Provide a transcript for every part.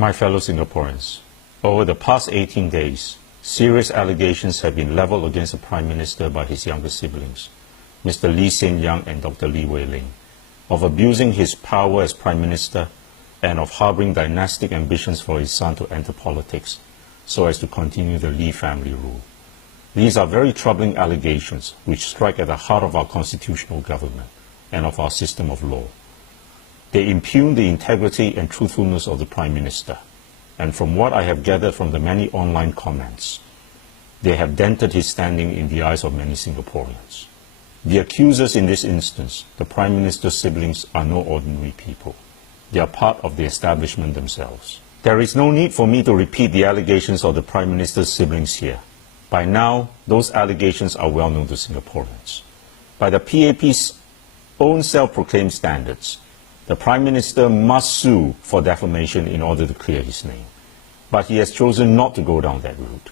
My fellow Singaporeans, over the past 18 days, serious allegations have been leveled against the Prime Minister by his younger siblings, Mr. Lee Hsien Loong and Dr. Lee Wai Ling, of abusing his power as Prime Minister and of harboring dynastic ambitions for his son to enter politics so as to continue the Lee family rule. These are very troubling allegations which strike at the heart of our constitutional government and of our system of law. They impugn the integrity and truthfulness of the Prime Minister, and from what I have gathered from the many online comments, they have dented his standing in the eyes of many Singaporeans. The accusers in this instance, the Prime Minister's siblings, are no ordinary people. They are part of the establishment themselves. There is no need for me to repeat the allegations of the Prime Minister's siblings here. By now, those allegations are well known to Singaporeans. By the PAP's own self-proclaimed standards, the Prime Minister must sue for defamation in order to clear his name. But he has chosen not to go down that route.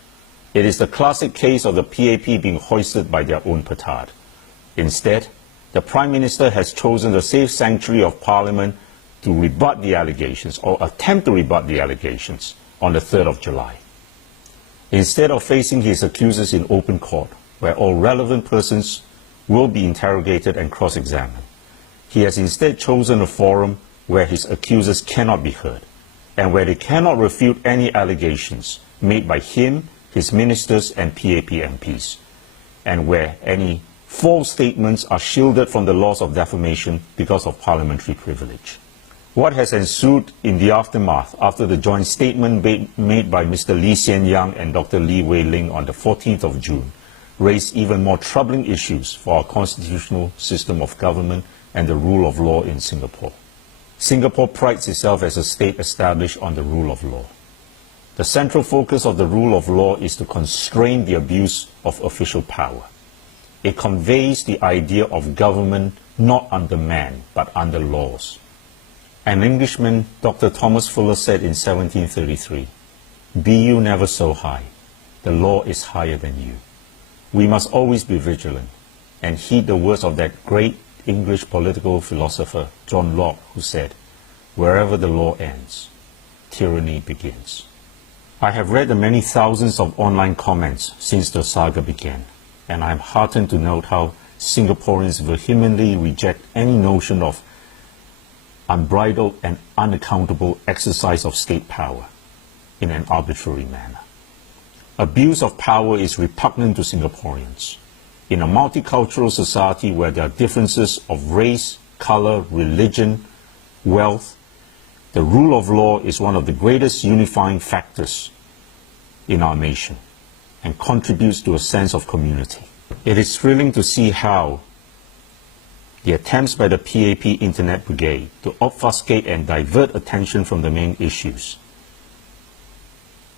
It is the classic case of the PAP being hoisted by their own petard. Instead, the Prime Minister has chosen the safe sanctuary of Parliament to rebut the allegations, or attempt to rebut the allegations, on the 3rd of July. Instead of facing his accusers in open court, where all relevant persons will be interrogated and cross-examined, he has instead chosen a forum where his accusers cannot be heard, and where they cannot refute any allegations made by him, his ministers and PAP MPs, and where any false statements are shielded from the laws of defamation because of parliamentary privilege. What has ensued in the aftermath after the joint statement made by Mr. Lee Hsien Loong and Dr. Lee Wai Ling on the 14th of June raised even more troubling issues for our constitutional system of government and the rule of law in Singapore. Singapore prides itself as a state established on the rule of law. The central focus of the rule of law is to constrain the abuse of official power. It conveys the idea of government not under man, but under laws. An Englishman, Dr. Thomas Fuller, said in 1733, "Be you never so high, the law is higher than you." We must always be vigilant and heed the words of that great English political philosopher, John Locke, who said, "Wherever the law ends, tyranny begins." I have read the many thousands of online comments since the saga began, and I am heartened to note how Singaporeans vehemently reject any notion of unbridled and unaccountable exercise of state power in an arbitrary manner. Abuse of power is repugnant to Singaporeans. In a multicultural society where there are differences of race, color, religion, wealth, the rule of law is one of the greatest unifying factors in our nation and contributes to a sense of community. It is thrilling to see how the attempts by the PAP Internet Brigade to obfuscate and divert attention from the main issues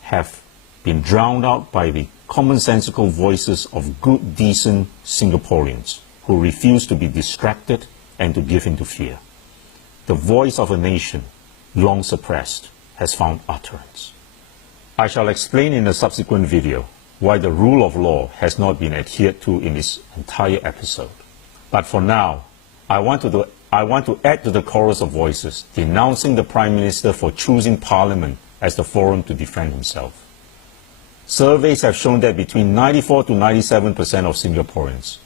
have been drowned out by the commonsensical voices of good, decent Singaporeans who refuse to be distracted and to give in to fear. The voice of a nation, long suppressed, has found utterance. I shall explain in a subsequent video why the rule of law has not been adhered to in this entire episode. But for now, I want to add to the chorus of voices denouncing the Prime Minister for choosing Parliament as the forum to defend himself. Surveys have shown that between 94 to 97% of Singaporeans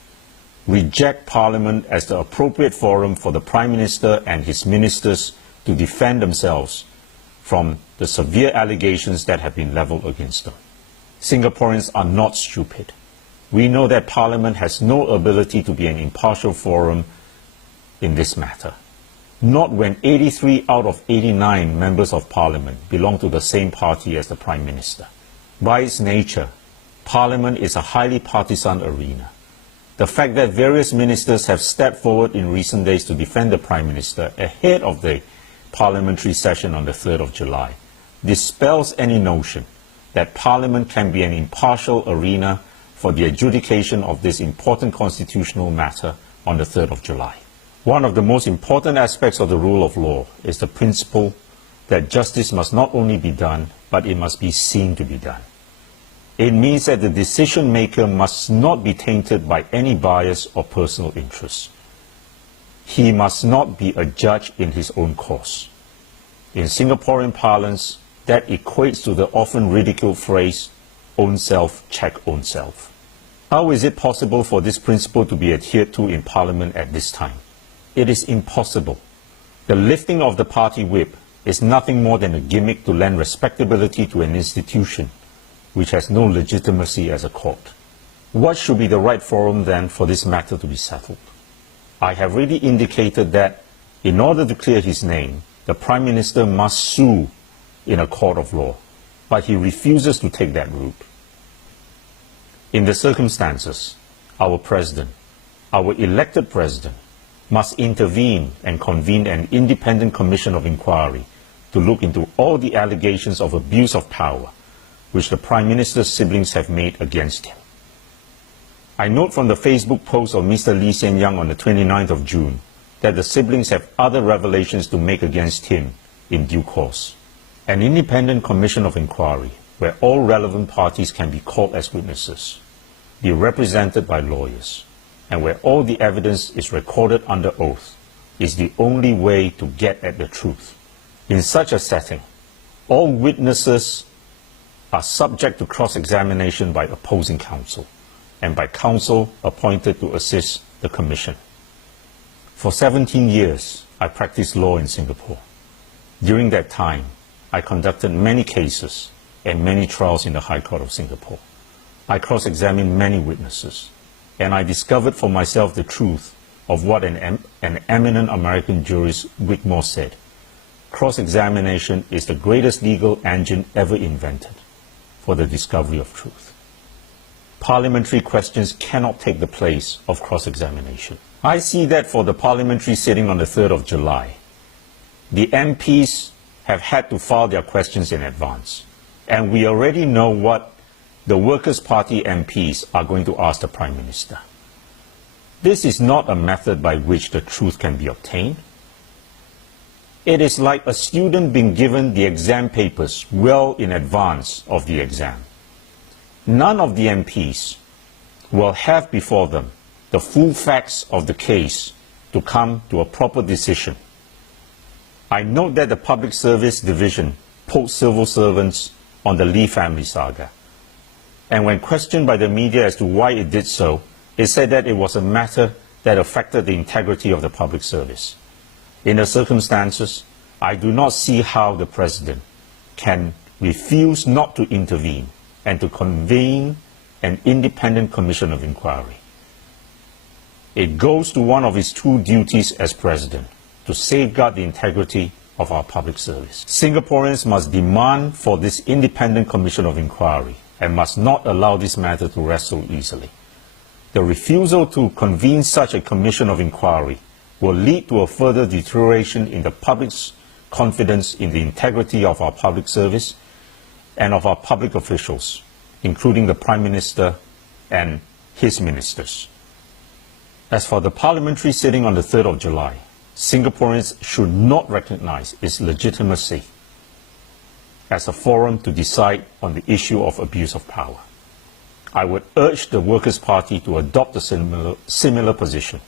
reject Parliament as the appropriate forum for the Prime Minister and his ministers to defend themselves from the severe allegations that have been leveled against them. Singaporeans are not stupid. We know that Parliament has no ability to be an impartial forum in this matter, not when 83 out of 89 members of Parliament belong to the same party as the Prime Minister. By its nature, Parliament is a highly partisan arena. The fact that various ministers have stepped forward in recent days to defend the Prime Minister ahead of the parliamentary session on the 3rd of July dispels any notion that Parliament can be an impartial arena for the adjudication of this important constitutional matter on the 3rd of July. One of the most important aspects of the rule of law is the principle that justice must not only be done, but it must be seen to be done. It means that the decision maker must not be tainted by any bias or personal interest. He must not be a judge in his own cause. In Singaporean parlance, that equates to the often ridiculed phrase, own self, check own self. How is it possible for this principle to be adhered to in Parliament at this time? It is impossible. The lifting of the party whip is nothing more than a gimmick to lend respectability to an institution which has no legitimacy as a court. What should be the right forum then for this matter to be settled? I have already indicated that in order to clear his name, the Prime Minister must sue in a court of law, but he refuses to take that route. In the circumstances, our President, our elected President, must intervene and convene an independent commission of inquiry to look into all the allegations of abuse of power which the Prime Minister's siblings have made against him. I note from the Facebook post of Mr. Lee Hsien Loong on the 29th of June that the siblings have other revelations to make against him in due course. An independent commission of inquiry where all relevant parties can be called as witnesses, be represented by lawyers, and where all the evidence is recorded under oath is the only way to get at the truth. In such a setting, all witnesses are subject to cross-examination by opposing counsel and by counsel appointed to assist the Commission. For 17 years, I practiced law in Singapore. During that time, I conducted many cases and many trials in the High Court of Singapore. I cross-examined many witnesses, and I discovered for myself the truth of what an eminent American jurist, Wigmore, said. Cross-examination is the greatest legal engine ever invented for the discovery of truth. Parliamentary questions cannot take the place of cross-examination. I see that for the parliamentary sitting on the 3rd of July, the MPs have had to file their questions in advance, and we already know what the Workers' Party MPs are going to ask the Prime Minister. This is not a method by which the truth can be obtained. It is like a student being given the exam papers well in advance of the exam. None of the MPs will have before them the full facts of the case to come to a proper decision. I note that the Public Service Division poked civil servants on the Lee family saga. And when questioned by the media as to why it did so, it said that it was a matter that affected the integrity of the public service. In the circumstances, I do not see how the President can refuse not to intervene and to convene an independent commission of inquiry. It goes to one of his two duties as President, to safeguard the integrity of our public service. Singaporeans must demand for this independent commission of inquiry and must not allow this matter to rest so easily. The refusal to convene such a commission of inquiry will lead to a further deterioration in the public's confidence in the integrity of our public service and of our public officials, including the Prime Minister and his ministers. As for the parliamentary sitting on the 3rd of July, Singaporeans should not recognize its legitimacy as a forum to decide on the issue of abuse of power. I would urge the Workers' Party to adopt a similar position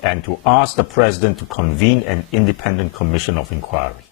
and to ask the President to convene an independent commission of inquiry.